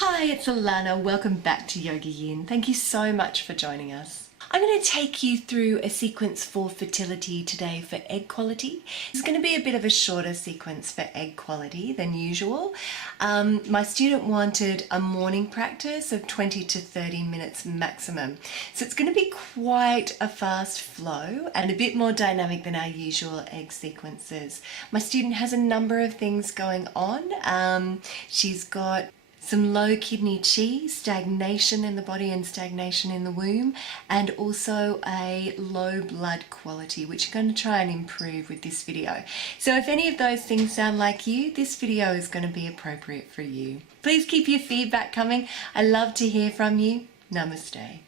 Hi, it's Allannah. Welcome back to YogaYin. Thank you so much for joining us. I'm going to take you through a sequence for fertility today for egg quality. It's going to be a bit of a shorter sequence for egg quality than usual. My student wanted a morning practice of 20 to 30 minutes maximum. So it's going to be quite a fast flow and a bit more dynamic than our usual egg sequences. My student has a number of things going on. She's got some low kidney chi, stagnation in the body and stagnation in the womb, and also a low blood quality, which you're going to try and improve with this video. So if any of those things sound like you, this video is going to be appropriate for you. Please keep your feedback coming. I love to hear from you. Namaste.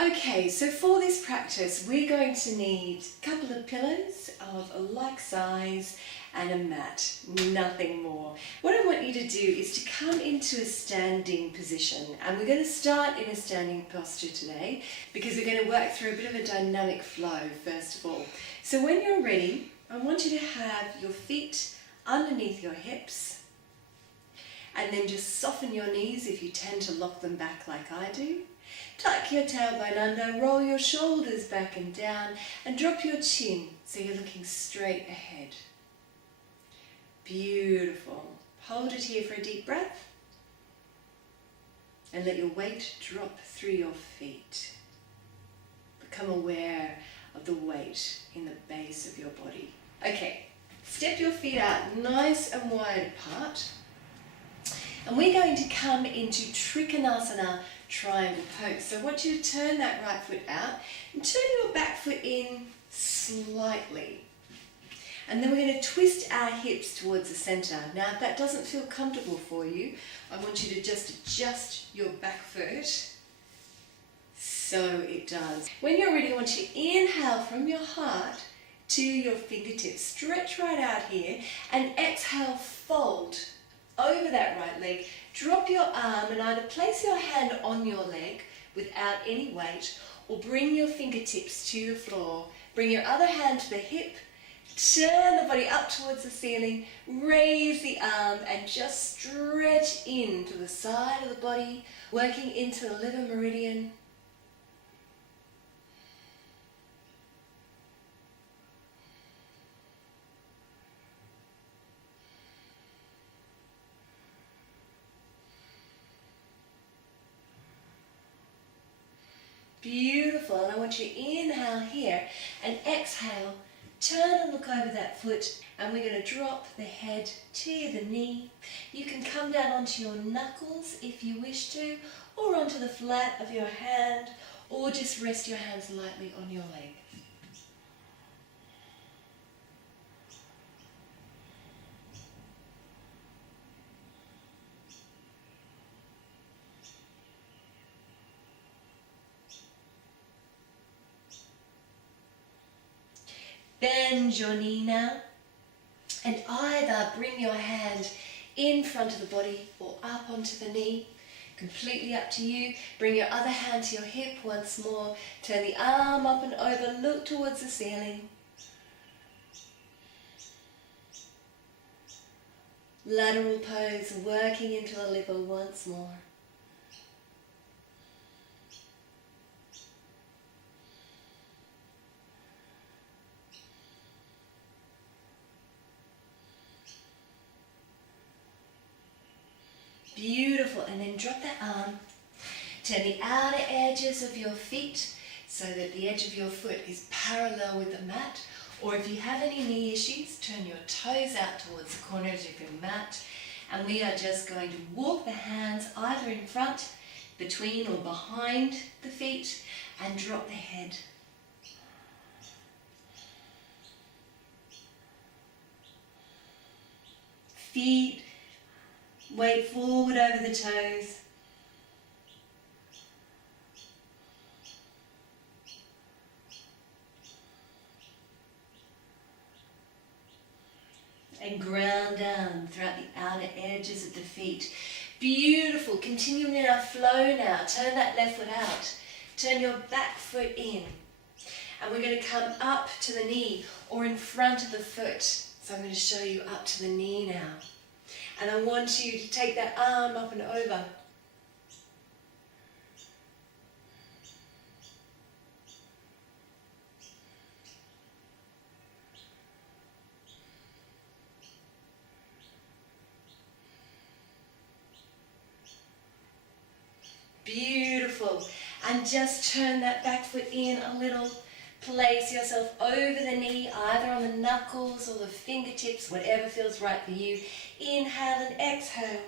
Okay, so for this practice, we're going to need a couple of pillows of a like size and a mat, nothing more. What I want you to do is to come into a standing position, and we're going to start in a standing posture today because we're going to work through a bit of a dynamic flow first of all. So when you're ready, I want you to have your feet underneath your hips, and then just soften your knees if you tend to lock them back like I do. Tuck your tailbone under, roll your shoulders back and down, and drop your chin so you're looking straight ahead. Beautiful. Hold it here for a deep breath and let your weight drop through your feet. Become aware of the weight in the base of your body. Okay, step your feet out nice and wide apart, and we're going to come into Trikonasana triangle pose. So I want you to turn that right foot out and turn your back foot in slightly. And then we're going to twist our hips towards the center. Now, if that doesn't feel comfortable for you, I want you to just adjust your back foot so it does. When you're ready, I want you to inhale from your heart to your fingertips. Stretch right out here and exhale, fold over that right leg. Drop your arm and either place your hand on your leg without any weight or bring your fingertips to the floor. Bring your other hand to the hip. Turn the body up towards the ceiling, raise the arm and just stretch into the side of the body, working into the liver meridian. Beautiful, and I want you to inhale here and exhale. Turn and look over that foot, and we're going to drop the head to the knee. You can come down onto your knuckles if you wish to, or onto the flat of your hand, or just rest your hands lightly on your leg. Bend your knee now, and either bring your hand in front of the body or up onto the knee. Completely up to you. Bring your other hand to your hip once more. Turn the arm up and over, look towards the ceiling. Lateral pose, working into the liver once more. Beautiful, and then drop that arm. Turn the outer edges of your feet so that the edge of your foot is parallel with the mat. Or if you have any knee issues, turn your toes out towards the corners of your mat. And we are just going to walk the hands either in front, between or behind the feet, and drop the head. Feet weight forward over the toes. And ground down throughout the outer edges of the feet. Beautiful. Continuing in our flow now. Turn that left foot out. Turn your back foot in. And we're going to come up to the knee or in front of the foot. So I'm going to show you up to the knee now. And I want you to take that arm up and over Beautiful. And just turn that back foot in a little. Place yourself over the knee, either on the knuckles or the fingertips, whatever feels right for you. Inhale and exhale.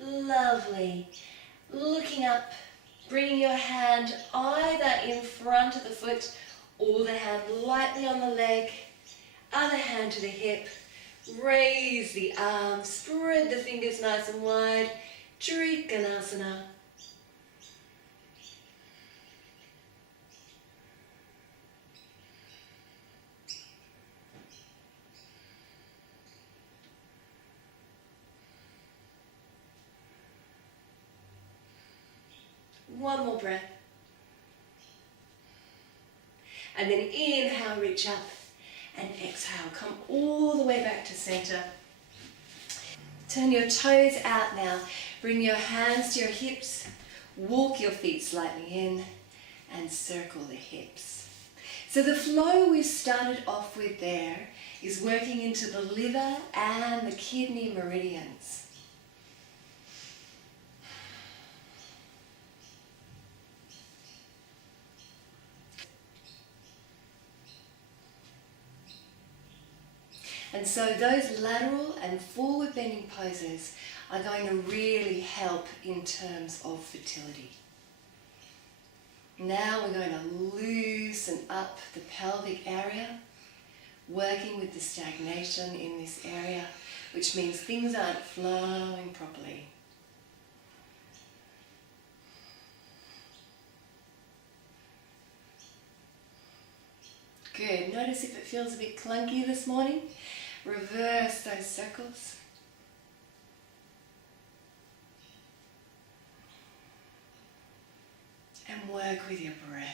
Lovely. Looking up, bringing your hand either in front of the foot or the hand lightly on the leg, other hand to the hip. Raise the arms, spread the fingers nice and wide. Trikonasana. One more breath. And then inhale, reach up, and exhale. Come all the way back to center. Turn your toes out now. Bring your hands to your hips. Walk your feet slightly in and circle the hips. So the flow we started off with there is working into the liver and the kidney meridians. And so those lateral and forward bending poses are going to really help in terms of fertility. Now we're going to loosen up the pelvic area, working with the stagnation in this area, which means things aren't flowing properly. Good. Notice if it feels a bit clunky this morning. Reverse those circles. And work with your breath.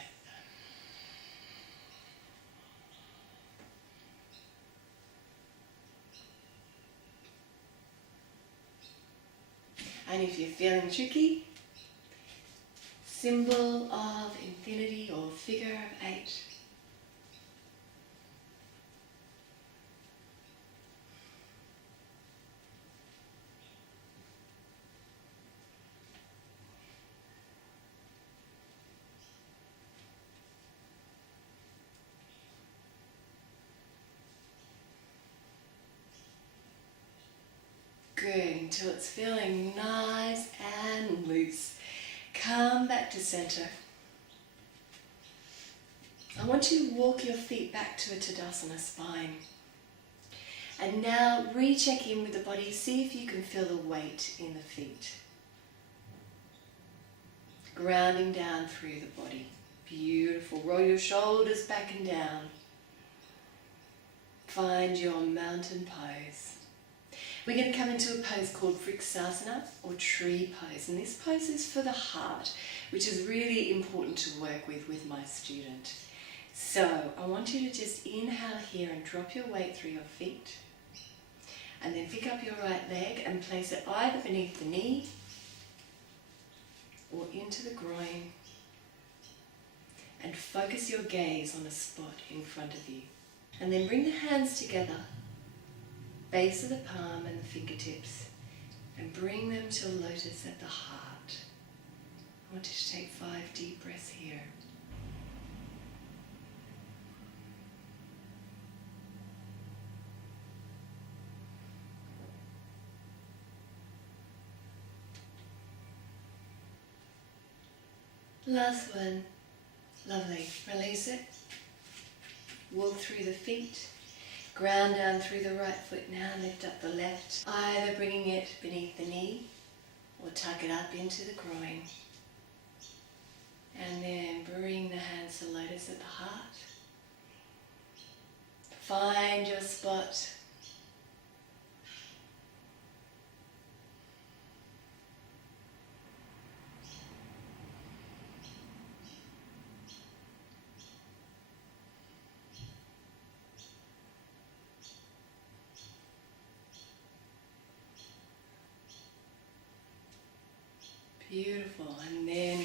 And if you're feeling tricky, symbol of infinity or figure of 8. Good, until it's feeling nice and loose. Come back to center. I want you to walk your feet back to a Tadasana spine. And now recheck in with the body. See if you can feel the weight in the feet. Grounding down through the body. Beautiful. Roll your shoulders back and down. Find your mountain pose. We're going to come into a pose called Friksasana or tree pose, and this pose is for the heart, which is really important to work with my student. So I want you to just inhale here and drop your weight through your feet, and then pick up your right leg and place it either beneath the knee or into the groin, and focus your gaze on a spot in front of you. And then bring the hands together, base of the palm and the fingertips, and bring them to Lotus at the heart. I want you to take 5 deep breaths here. Last one. Lovely. Release it. Walk through the feet. Ground down through the right foot now, lift up the left, either bringing it beneath the knee or tuck it up into the groin. And then bring the hands to Lotus at the heart. Find your spot. Beautiful. And then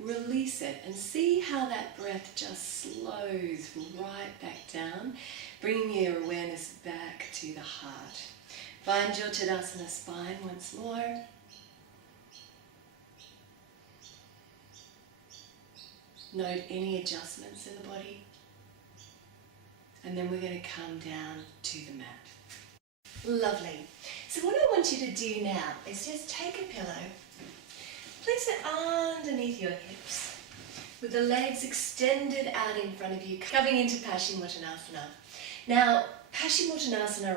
release it and see how that breath just slows right back down, bringing your awareness back to the heart. Find your Tadasana spine once more. Note any adjustments in the body. And then we're going to come down to the mat. Lovely. So what I want you to do now is just take a pillow, place it underneath your hips, with the legs extended out in front of you, coming into Paschimottanasana. Now, Paschimottanasana,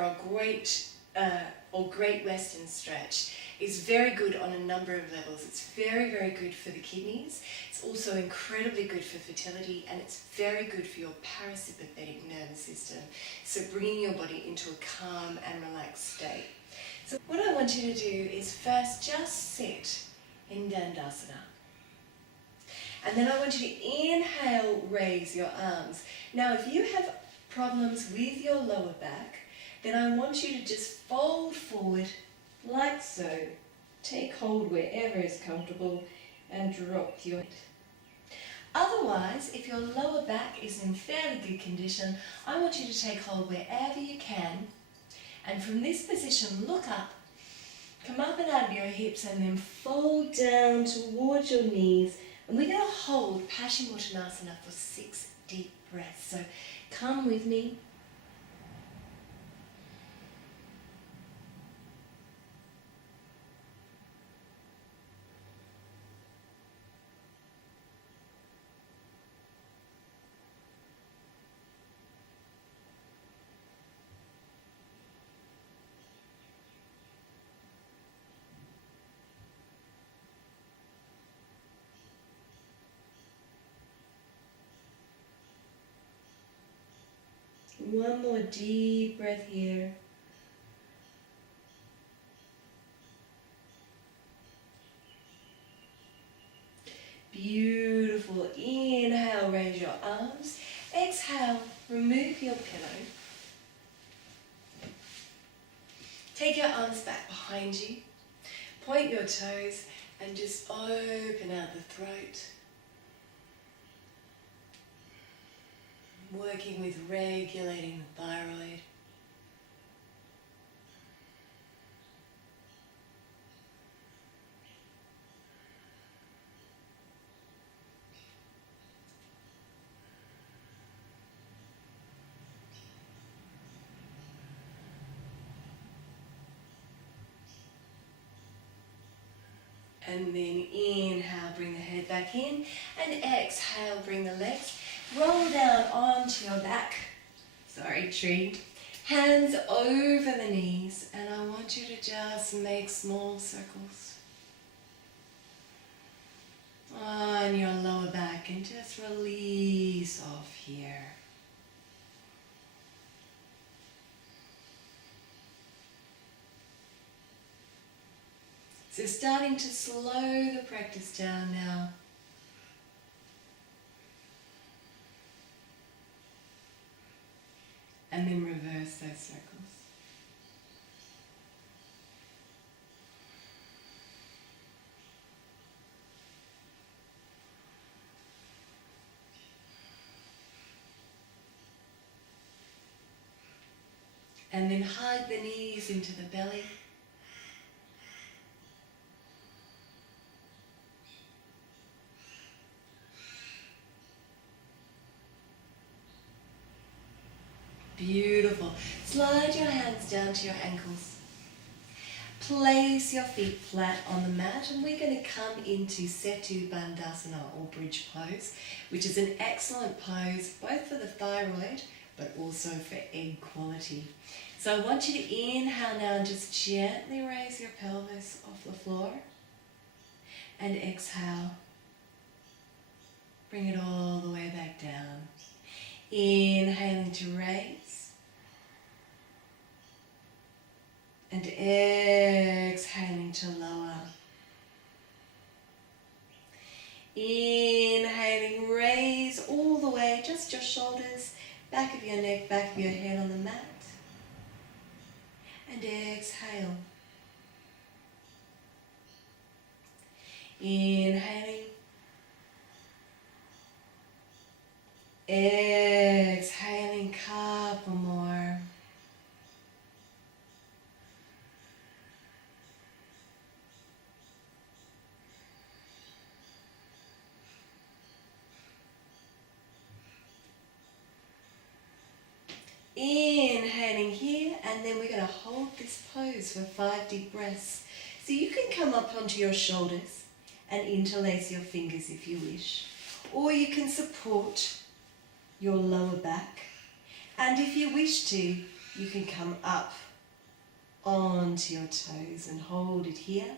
or great Western stretch, is very good on a number of levels. It's very, very good for the kidneys. It's also incredibly good for fertility, and it's very good for your parasympathetic nervous system. So bringing your body into a calm and relaxed state. So what I want you to do is first just sit in Dandasana. And then I want you to inhale, raise your arms. Now if you have problems with your lower back, then I want you to just fold forward like so. Take hold wherever is comfortable and drop your head. Otherwise, if your lower back is in fairly good condition, I want you to take hold wherever you can. And from this position, look up, come up and out of your hips, and then fold down towards your knees. And we're going to hold Paschimottanasana for 6 deep breaths. So come with me. One more deep breath here. Beautiful. Inhale, raise your arms. Exhale, remove your pillow. Take your arms back behind you. Point your toes and just open out the throat. Working with regulating the thyroid. And then inhale, bring the head back in, and exhale, bring the legs. Roll down onto your back. Tree. Hands over the knees, and I want you to just make small circles on your lower back and just release off here. So starting to slow the practice down now. And then reverse those circles. And then hug the knees into the belly. Beautiful. Slide your hands down to your ankles. Place your feet flat on the mat, and we're going to come into Setu Bandhasana, or bridge pose, which is an excellent pose both for the thyroid but also for egg quality. So I want you to inhale now and just gently raise your pelvis off the floor, and exhale. Bring it all the way back down. Inhaling to raise, and exhaling to lower. Inhaling, raise all the way, just your shoulders, back of your neck, back of your head on the mat. And exhale. Inhaling. Exhaling, couple more. Inhaling here, and then we're going to hold this pose for 5 deep breaths. So you can come up onto your shoulders and interlace your fingers if you wish, or you can support your lower back, and if you wish to, you can come up onto your toes and hold it here.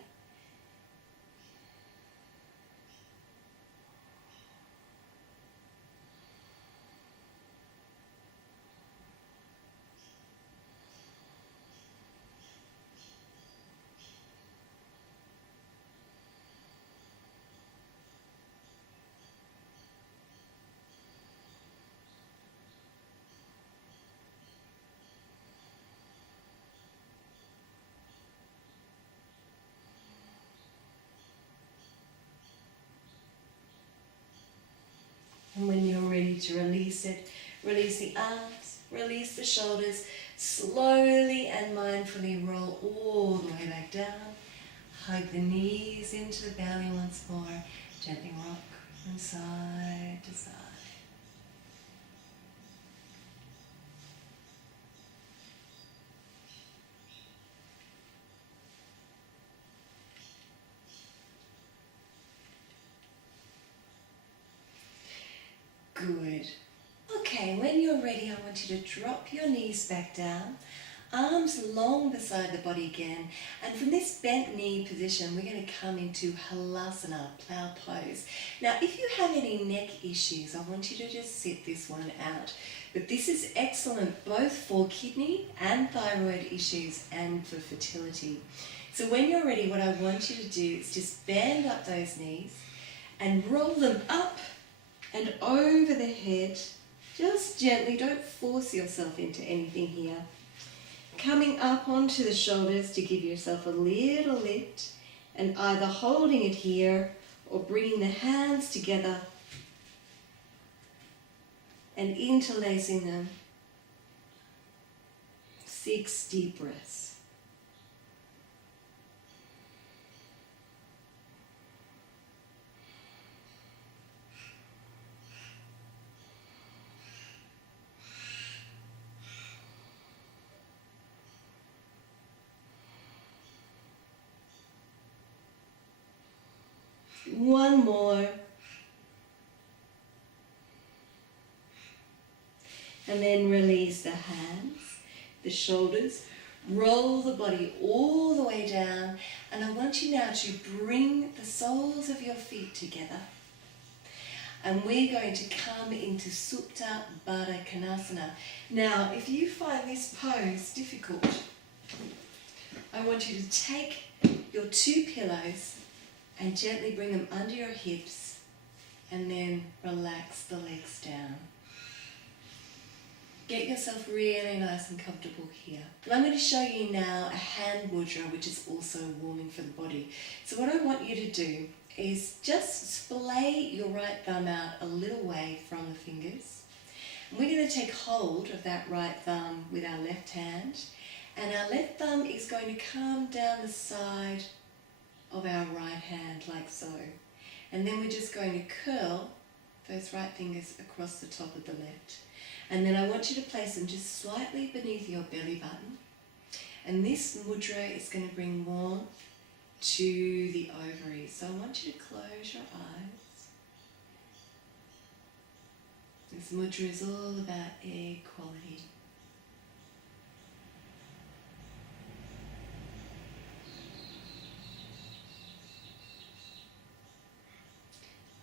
And when you're ready to release it, release the arms, release the shoulders, slowly and mindfully roll all the way back down. Hug the knees into the belly once more, gently rock from side to side. Good. Okay, when you're ready, I want you to drop your knees back down, arms long beside the body again, and from this bent knee position, we're going to come into Halasana, Plow pose. Now, if you have any neck issues, I want you to just sit this one out. But this is excellent both for kidney and thyroid issues and for fertility. So when you're ready, what I want you to do is just bend up those knees and roll them up and over the head, just gently, don't force yourself into anything here. Coming up onto the shoulders to give yourself a little lift, and either holding it here or bringing the hands together and interlacing them. 6 deep breaths. One more. And then release the hands, the shoulders, roll the body all the way down, and I want you now to bring the soles of your feet together. And we're going to come into Supta Baddha Konasana. Now, if you find this pose difficult, I want you to take your 2 pillows and gently bring them under your hips, and then relax the legs down. Get yourself really nice and comfortable here. And I'm going to show you now a hand mudra, which is also warming for the body. So what I want you to do is just splay your right thumb out a little way from the fingers. And we're going to take hold of that right thumb with our left hand, and our left thumb is going to come down the side of our right hand like so. And then we're just going to curl those right fingers across the top of the left. And then I want you to place them just slightly beneath your belly button. And this mudra is going to bring warmth to the ovaries. So I want you to close your eyes. This mudra is all about egg quality.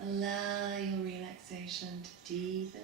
Allow your relaxation to deepen.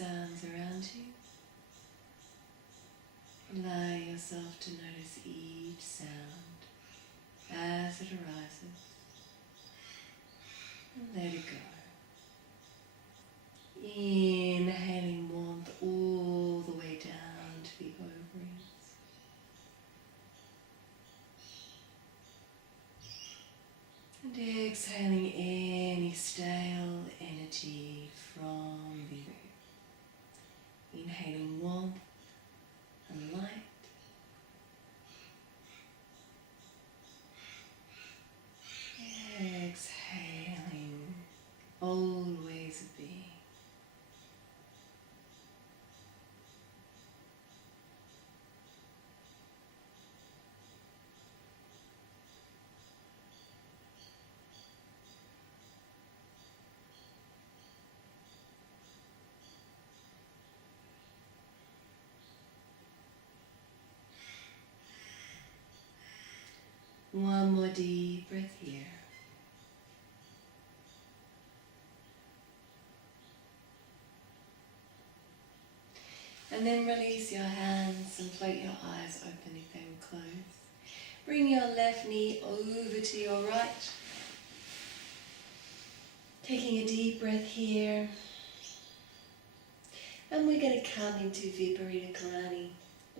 sounds around you. Allow yourself to notice each sound as it arises. And let it go. Inhaling warmth all the way down to the ovaries. And exhaling any stale energy from the room. Inhaling warmth and light. Exhaling old ways of being. One more deep breath here. And then release your hands and float your eyes open if they were closed. Bring your left knee over to your right. Taking a deep breath here. And we're going to come into Viparita Karani,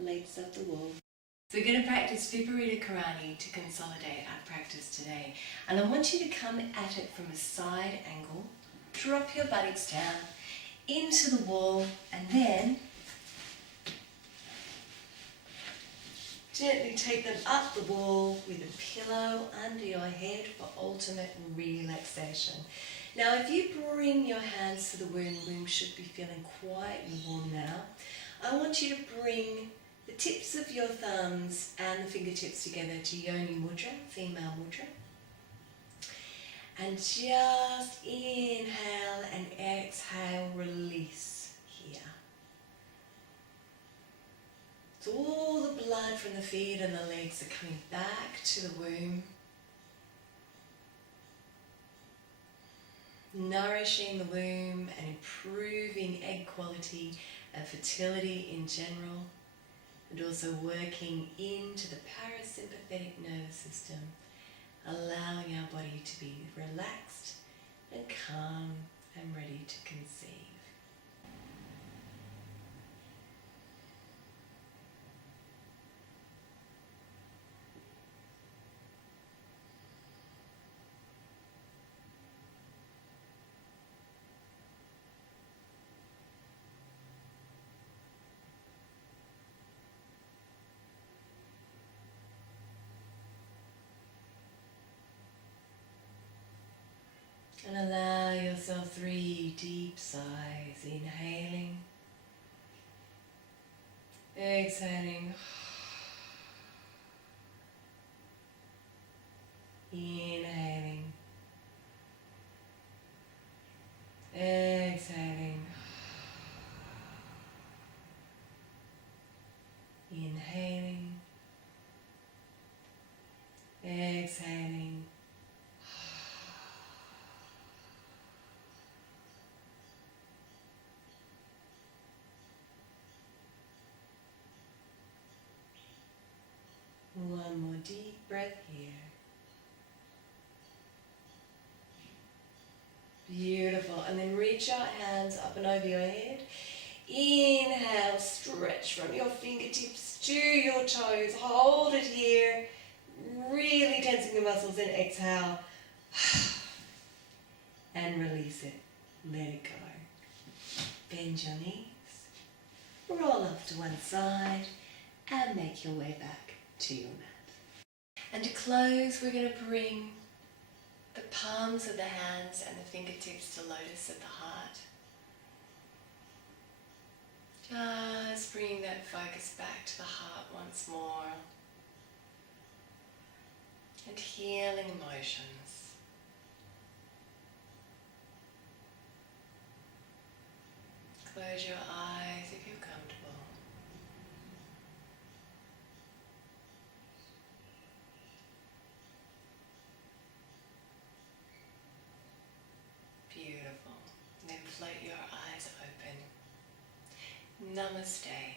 legs up the wall. So we're going to practice Viparita Karani to consolidate our practice today. And I want you to come at it from a side angle. Drop your buttocks down into the wall and then gently take them up the wall with a pillow under your head for ultimate relaxation. Now if you bring your hands to the womb should be feeling quite warm now. I want you to bring the tips of your thumbs and the fingertips together to Yoni Mudra, female mudra. And just inhale and exhale, release here. So all the blood from the feet and the legs are coming back to the womb. Nourishing the womb and improving egg quality and fertility in general. And also working into the parasympathetic nervous system, allowing our body to be relaxed and calm and ready to conceive. And allow yourself 3 deep sighs, inhaling, exhaling, inhaling, exhaling, inhaling, exhaling. One more deep breath here. Beautiful. And then reach your hands up and over your head. Inhale, stretch from your fingertips to your toes. Hold it here. Really tensing the muscles and exhale. And release it. Let it go. Bend your knees. Roll off to one side and make your way back to your mat. And to close, we're going to bring the palms of the hands and the fingertips to Lotus at the heart. Just bringing that focus back to the heart once more. And healing emotions. Close your eyes if you're comfortable. Beautiful. Then float your eyes open. Namaste.